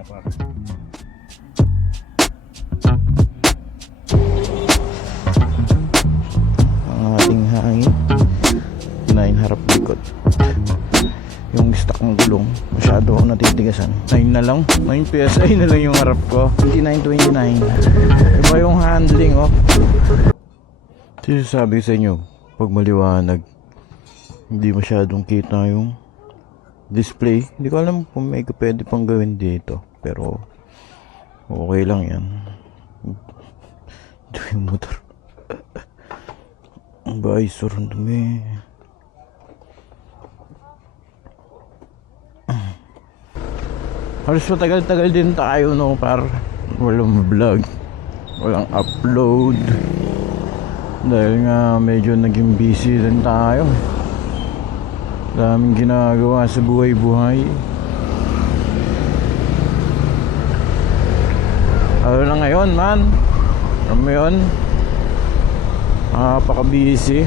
na par. Ang ating hangin, kinain harap likod. Yung stock ng gulong masyado ako natitigasan. 9 na lang, 9 PSI na lang yung harap ko. 29-29. Iba yung handling oh. Sinasabi sa inyo, pag maliwanag hindi masyadong kita yung display. Hindi ko alam kung may pwede pang gawin dito, pero okay lang yan. Ito yung motor. Ang visor, ang dumi. Halos matagal-tagal din tayo no, par walang vlog, walang upload dahil nga medyo naging busy din tayo. Daming ginagawa sa buhay-buhay. Ano na ngayon man, alam mo yun, napaka-busy.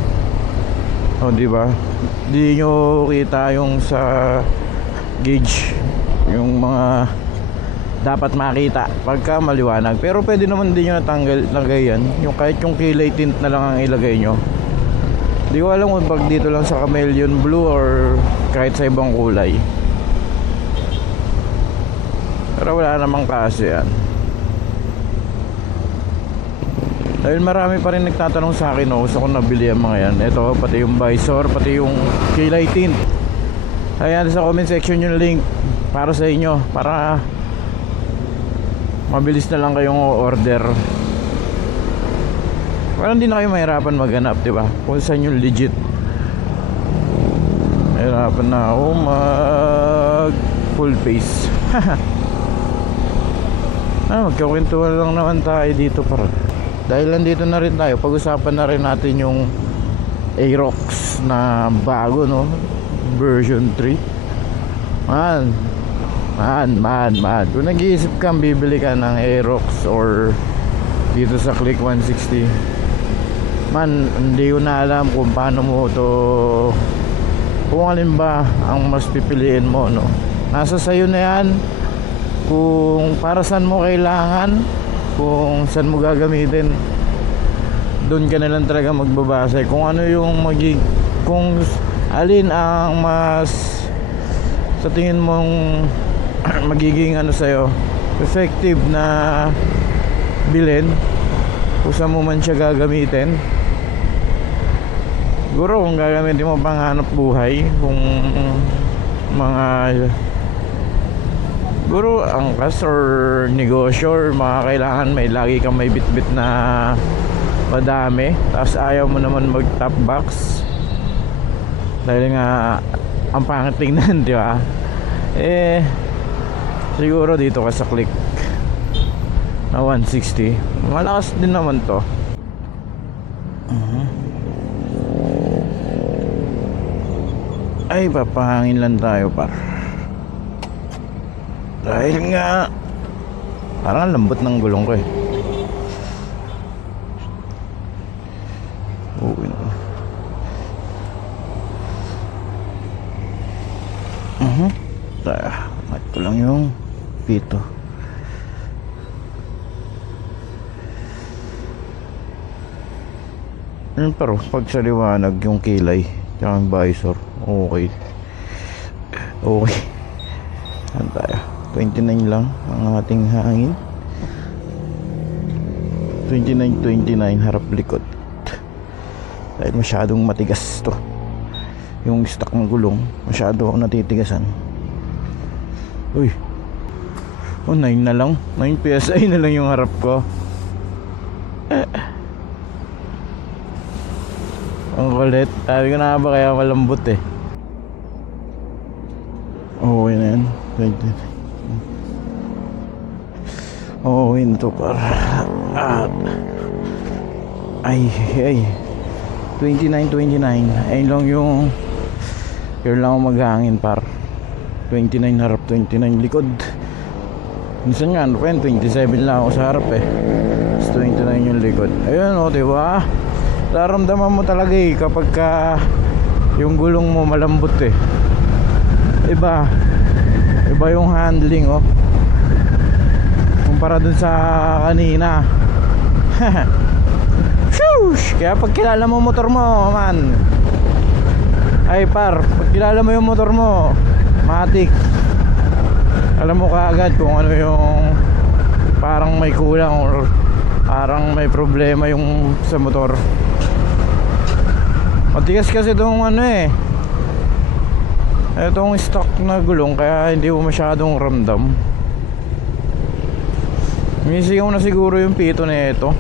O diba, di nyo kita yung sa gauge yung mga dapat makita pagka maliwanag, pero pwede naman din nyo lagay yan, yung kahit yung kilay tint na lang ang ilagay nyo. Di ko alam kung pag dito lang sa chameleon blue or kahit sa ibang kulay, pero wala namang kaso yan. Dahil marami pa rin nagtatanong sa akin, gusto ko nabili ang mga yan. Ito, pati yung visor, pati yung kilay tint. Ayan, sa comment section yung link para sa inyo, para mabilis na lang kayong order. Parang hindi na kayo mahirapan maghanap, diba? Kung saan yung legit. Mahirapan na ako mag full face. Magkakwentuhan lang naman tayo dito para. Dahil nandito na rin tayo, pag-usapan na rin natin yung Aerox na bago, no? Version 3. Man, kung nag-iisip kang bibili ka ng Aerox or dito sa Click 160, man, hindi ko na alam kung paano mo to, kung alin ba ang mas pipiliin mo, no? Nasa sayo na yan kung para saan mo kailangan, kung saan mo gagamitin. Doon ka na lang talaga magbabase kung ano yung kung alin ang mas sa tingin mong magiging ano sa'yo, effective na bilhin, kung saan mo man siya gagamitin. Siguro kung gagamitin mo pang hanap buhay, kung mga siguro angkas or negosyo or mga kailangan may lagi kang may bitbit na madami, tapos ayaw mo naman mag top box dahil nga ang pangit tingnan, di ba? Siguro dito ka sa Click na 160, malakas din naman to. Ay, papahangin lang tayo par, dahil nga parang lambot ng gulong ko eh. Mat ko lang yung pito. Pero pag sa liwanag yung kilay tsaka yung visor, okay. Saan tayo? 29 lang ang ating hangin. 29-29 harap likod. Dahil masyadong matigas to, yung stock ng gulong masyado ako natitigasan. Uy, 9 na lang, 9 PSI na lang yung harap ko. Ang kulit. Sabi ko na ba kaya malambot eh. Okay na yan. Okay na to par. Ay 29-29. Ayun lang yung yun lang ako maghangin par. 29 harap, 29 likod. Minsan nga, 27 lang ako sa harap eh. 29 yung likod. Ayun o, diba? Nararamdaman mo talaga eh kapag yung gulong mo malambot eh. Iba yung handling oh. kumpara dun sa kanina. Shush! Kaya pag kilala mo motor mo, man, ay par, pag kilala mo yung motor mo, matik, alam mo kaagad kung ano yung parang may kulang or parang may problema yung sa motor. Matigas kasi itong ano eh, itong stock na gulong, kaya hindi mo masyadong ramdam. Minisigaw na siguro yung pito na ito.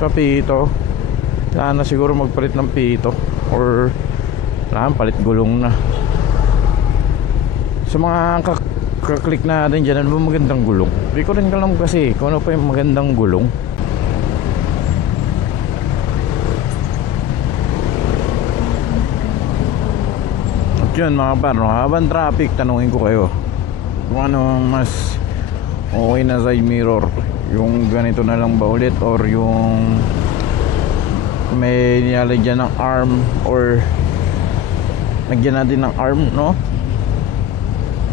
Sa pito sana siguro magpalit ng pito, or palit gulong na. Sa mga kaklik natin dyan, ano ba magandang gulong? Hindi ko rin alam kasi kung ano pa yung magandang gulong. At yun mga parno, habang traffic, tanungin ko kayo kung ano mas okay na side mirror, yung ganito na lang ba ulit, or yung may nilalagyan ng arm, or lagyan natin ng arm, no,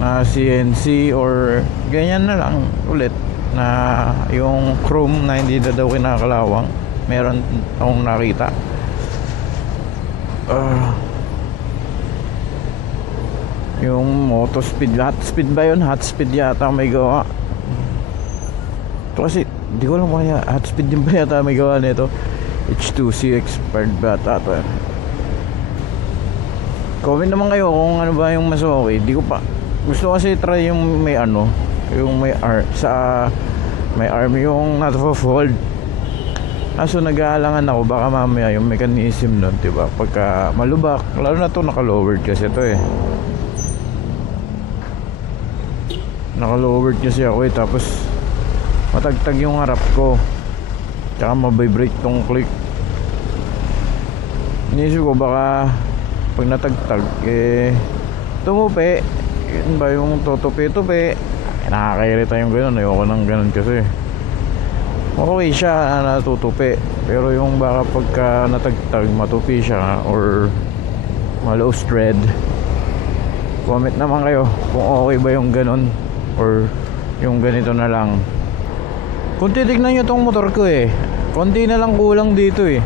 na CNC, or ganyan na lang ulit na yung chrome na hindi na daw kinakalawang. Meron akong nakita, yung moto speed, hot speed ba yun? Hot speed yata may gawa ito, kasi di ko alam kaya hot speed din ba yata may gawa nito. H2C expired ba ito? Comment naman kayo kung ano ba yung mas okay. Di ko pa gusto kasi try yung may ano, yung may arm, sa may arm yung not fold. Kaso nag-aalangan ako baka mamaya yung mechanism nun, diba, pagka malubak, lalo na to naka-lowered kasi to eh, naka-lowered kasi ako eh, tapos matagtag yung harap ko, tsaka mabibrate tong click. Inisip ko baka pag natagtag eh tumupi, yun ba yung tutupi-tupi, nakakairita yung gano'n. Ayoko ng gano'n kasi okay siya na natutupi, pero yung baka pagka natagtag matupi siya or ma-loose thread. Comment naman kayo kung okay ba yung gano'n or yung ganito na lang. Kung titignan nyo tong motor ko eh, konti na lang kulang dito eh.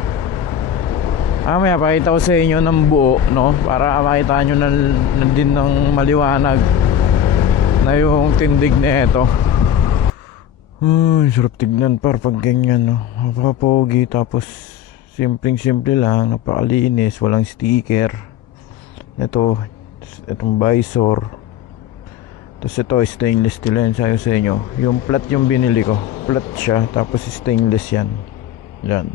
May pakita ko sa inyo ng buo, no, para makita nyo na din ng maliwanag na yung tindig na ito. Sarap tignan par pag ganyan, no? Napaka-pogi, tapos simpleng-simple lang, napakalinis, walang sticker. Itong visor. Tapos ito stainless steel yan, sayo sa inyo. Yung flat yung binili ko, flat siya, tapos stainless yan. Yan.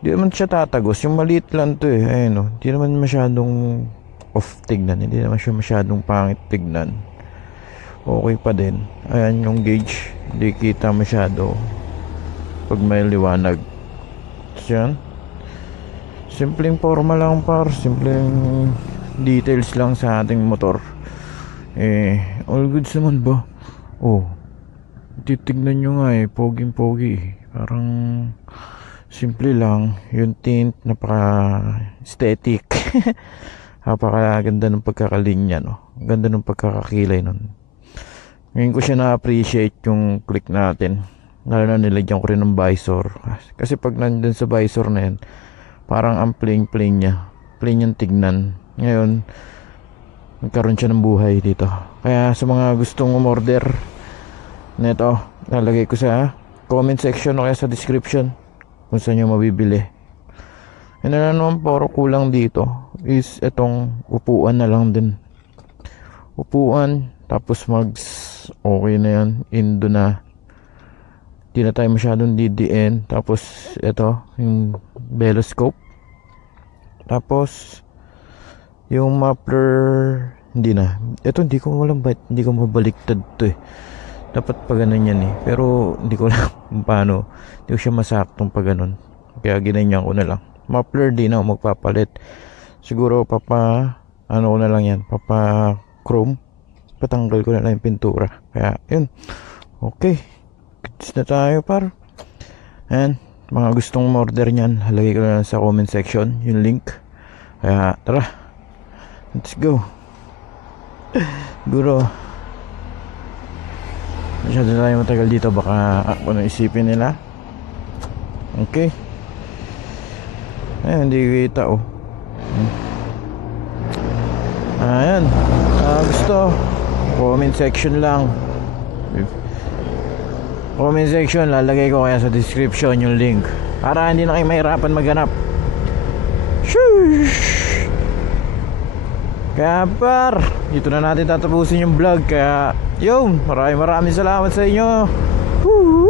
Di naman siya tatagos, yung maliit lang to eh. Ayun, no? Di naman masyadong off tignan, hindi naman siya masyadong pangit tignan. Okay pa din. Ayan yung gauge, hindi kita masyado pag may liwanag. So yan, simpleng forma lang par, simpleng details lang sa ating motor. All goods naman ba? Titignan nyo nga eh, poging pogi. Parang simple lang. Yung tint, napaka aesthetic. Napaka ganda ng pagkakalinya, no? Ganda ng pagkakakilay nun. Ngayon ko siya na-appreciate yung click natin. Lalo na nilagyan ko rin ng visor. Kasi pag nandun sa visor na yan, parang ang plain niya. Plain yung tignan. Ngayon, nagkaroon siya ng buhay dito. Kaya sa mga gustong umorder nito, lalagay ko sa comment section o kaya sa description kung saan nyo mabibili. Ano na naman puro kulang dito is itong upuan na lang din. Upuan, tapos mags, okay na yan. Indo na, di na tayo masyadong didiin. Tapos ito yung beloscope, tapos yung muffler hindi na. Ito hindi ko alam ba't hindi ko mabaliktad to eh. Dapat pa ganun yan eh, pero hindi ko alam kung paano. Hindi ko siya masaktong pa ganun, kaya ginanyan ko na lang. Muffler di na ako magpapalit. Siguro ano ko na lang yan, chrome, patanggal ko na lang yung pintura. Kaya yun, okay, goods na tayo par. And mga gustong order nyan, halagay ko na lang sa comment section yung link. Kaya tara, let's go. Guro masyado na tayo matagal dito, baka ano isipin nila. Okay. Ayun, hindi kita oh. Ayan. Gusto comment section lang. Comment section, lalagay ko kaya sa description yung link para hindi na kayo mahirapan maghanap. Shush! Kaya par, dito na natin tatapusin yung vlog. Kaya yun, maraming salamat sa inyo. Woo!